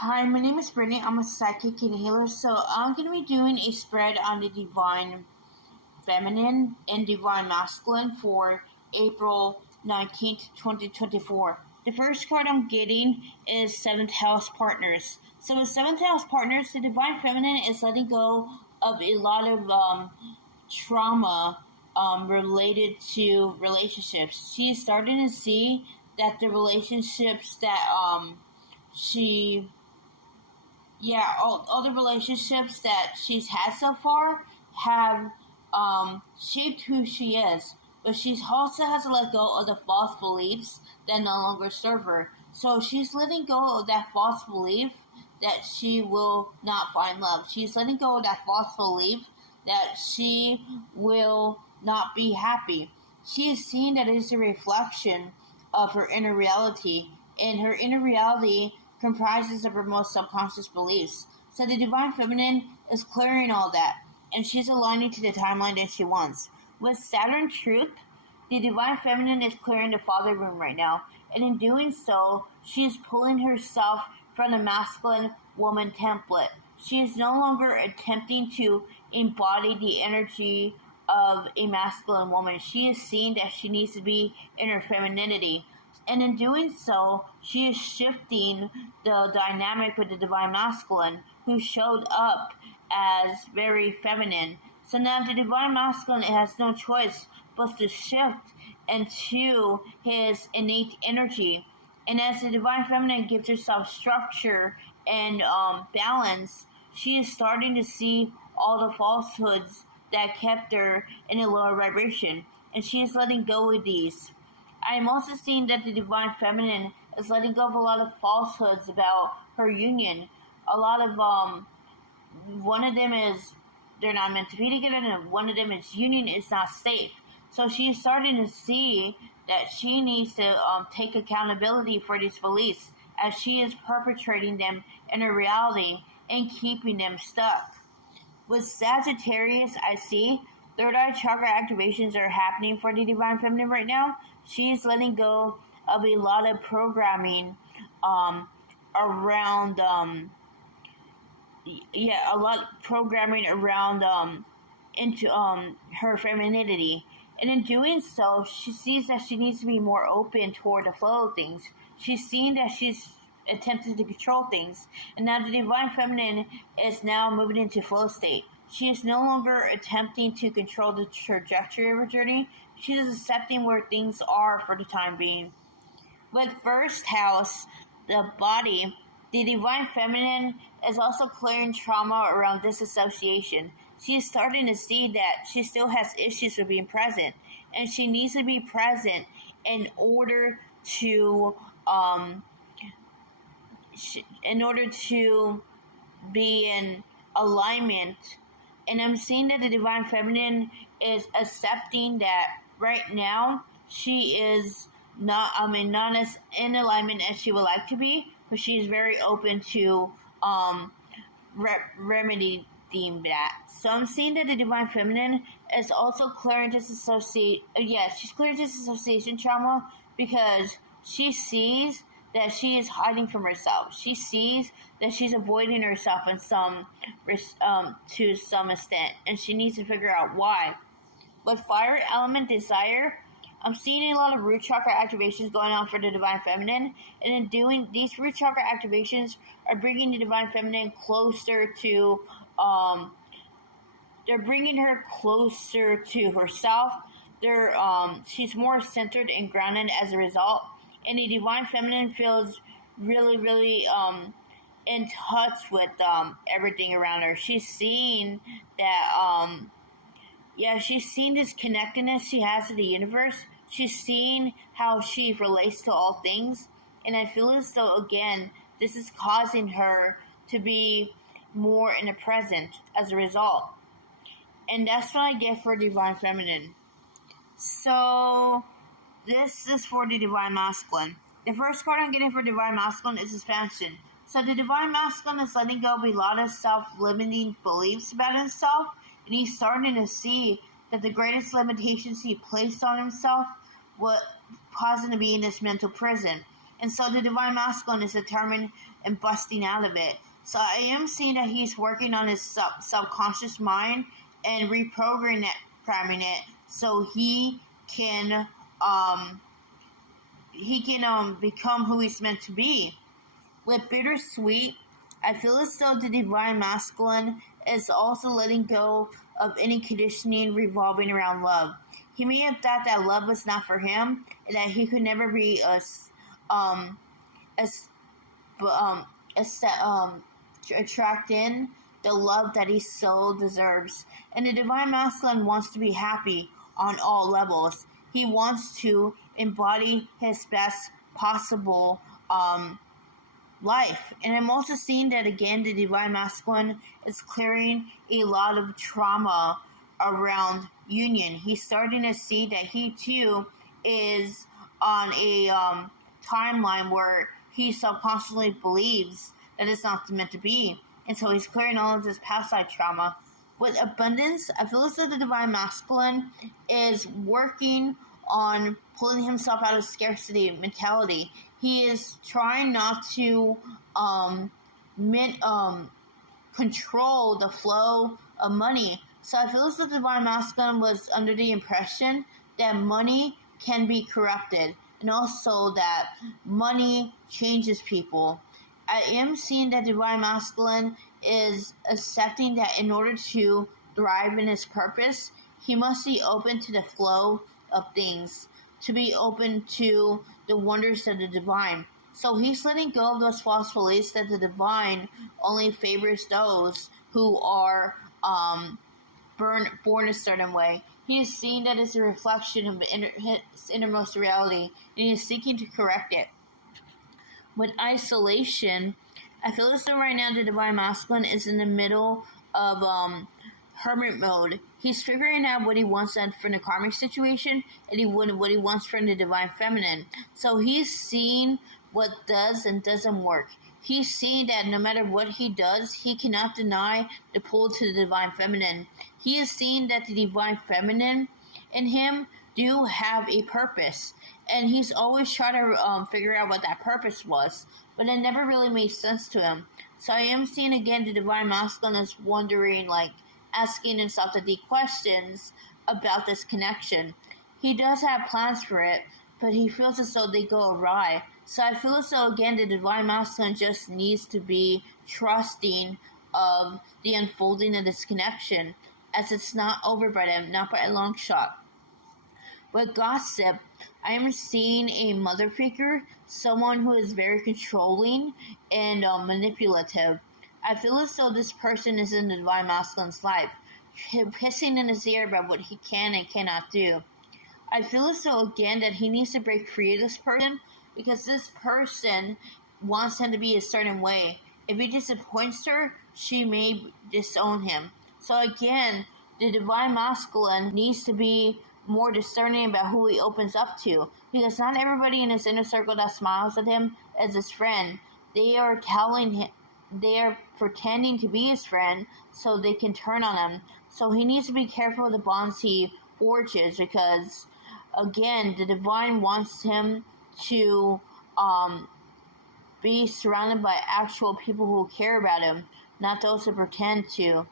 Hi, my name is Brittany. I'm a psychic and healer. So I'm going to be doing a spread on the divine feminine and divine masculine for April 19th, 2024. The first card I'm getting is 7th house partners. So with 7th house partners, the divine feminine is letting go of a lot of trauma related to relationships. She's starting to see that the relationships that she all the relationships that she's had so far have shaped who she is. But she also has to let go of the false beliefs that no longer serve her. So she's letting go of that false belief that she will not find love. She's letting go of that false belief that she will not be happy. She is seeing that it is a reflection of her inner reality, and her inner reality comprises of her most subconscious beliefs. So the divine feminine is clearing all that, and she's aligning to the timeline that she wants. With Saturn truth, the divine feminine is clearing the father room right now, and in doing so, she is pulling herself from the masculine woman template. She is no longer attempting to embody the energy of a masculine woman. She is seeing that she needs to be in her femininity. And in doing so, she is shifting the dynamic with the divine masculine, who showed up as very feminine. So now the divine masculine has no choice but to shift into his innate energy. And as the divine feminine gives herself structure and balance, she is starting to see all the falsehoods that kept her in a lower vibration. And she is letting go of these. I'm also seeing that the divine feminine is letting go of a lot of falsehoods about her union. A lot of one of them is they're not meant to be together, and one of them is union is not safe. So she's starting to see that she needs to take accountability for these beliefs, as she is perpetrating them in her reality and keeping them stuck. With Sagittarius, I see third eye chakra activations are happening for the divine feminine right now. She's letting go of a lot of programming around a lot of programming around into her femininity. And in doing so, she sees that she needs to be more open toward the flow of things. She's seeing that she's attempting to control things, and now the divine feminine is now moving into flow state. She is no longer attempting to control the trajectory of her journey. She is accepting where things are for the time being. With first house, the body, the divine feminine is also clearing trauma around disassociation. She is starting to see that she still has issues with being present, and she needs to be present in order to be in alignment. And I'm seeing that the divine feminine is accepting that right now she is not as in alignment as she would like to be, but she is very open to remedying that. So I'm seeing that the divine feminine is also clearing she's clearing disassociation trauma, because she sees that she is hiding from herself. She sees that she's avoiding herself to some extent, and she needs to figure out why. With fire element desire, I'm seeing a lot of root chakra activations going on for the divine feminine, and in doing these root chakra activations are bringing the divine feminine closer to they're bringing her closer to herself. She's more centered and grounded as a result, and the divine feminine feels really, really in touch with everything around her. She's seeing that she's seeing this connectedness she has to the universe. She's seeing how she relates to all things, and I feel as though, again, this is causing her to be more in the present as a result. And that's what I get for divine feminine. So this is for the divine masculine. The first card I'm getting for divine masculine is expansion. So the divine masculine is letting go of a lot of self-limiting beliefs about himself, and he's starting to see that the greatest limitations he placed on himself would cause him to be in this mental prison. And so the divine masculine is determined in busting out of it. So I am seeing that he's working on his subconscious mind and reprogramming it so he can become who he's meant to be. With bittersweet, I feel as though the divine masculine is also letting go of any conditioning revolving around love. He may have thought that love was not for him and that he could never be attract in the love that he so deserves. And the divine masculine wants to be happy on all levels. He wants to embody his best possible life. And I'm also seeing that again, the divine masculine is clearing a lot of trauma around union. He's starting to see that he too is on a timeline where he subconsciously believes that it's not meant to be. And so he's clearing all of this past life trauma. With abundance, I feel as though the divine masculine is working on pulling himself out of scarcity mentality. He is trying not to control the flow of money. So I feel as though the divine masculine was under the impression that money can be corrupted, and also that money changes people. I am seeing that divine masculine is accepting that in order to thrive in his purpose, he must be open to the flow of things, to be open to the wonders of the divine. So he's letting go of those false beliefs that the divine only favors those who are born a certain way. He is seeing that as a reflection of his innermost reality, and he is seeking to correct it. With isolation, I feel as though right now the divine masculine is in the middle of hermit mode. He's figuring out what he wants from the karmic situation and what he wants from the divine feminine. So he's seeing what does and doesn't work. He's seeing that no matter what he does, he cannot deny the pull to the divine feminine. He is seeing that the divine feminine in him do have a purpose. And he's always trying to figure out what that purpose was. But it never really made sense to him. So I am seeing again the divine masculine is wondering, asking himself the deep questions about this connection. He does have plans for it, but he feels as though they go awry. So I feel as though, again, the divine masculine just needs to be trusting of the unfolding of this connection, as it's not over by them, not by a long shot. With gossip, I am seeing a mother figure, someone who is very controlling and manipulative. I feel as though this person is in the divine masculine's life, hissing in his ear about what he can and cannot do. I feel as though, again, that he needs to break free of this person, because this person wants him to be a certain way. If he disappoints her, she may disown him. So again, the divine masculine needs to be more discerning about who he opens up to, because not everybody in his inner circle that smiles at him is his friend. They are pretending to be his friend so they can turn on him. So he needs to be careful of the bonds he forges, because again, the divine wants him to be surrounded by actual people who care about him, not those who pretend to.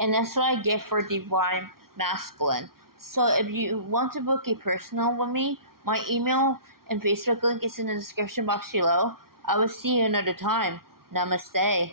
And that's what I get for divine masculine. So if you want to book a personal with me, my email and Facebook link is in the description box below. I will see you another time. Namaste.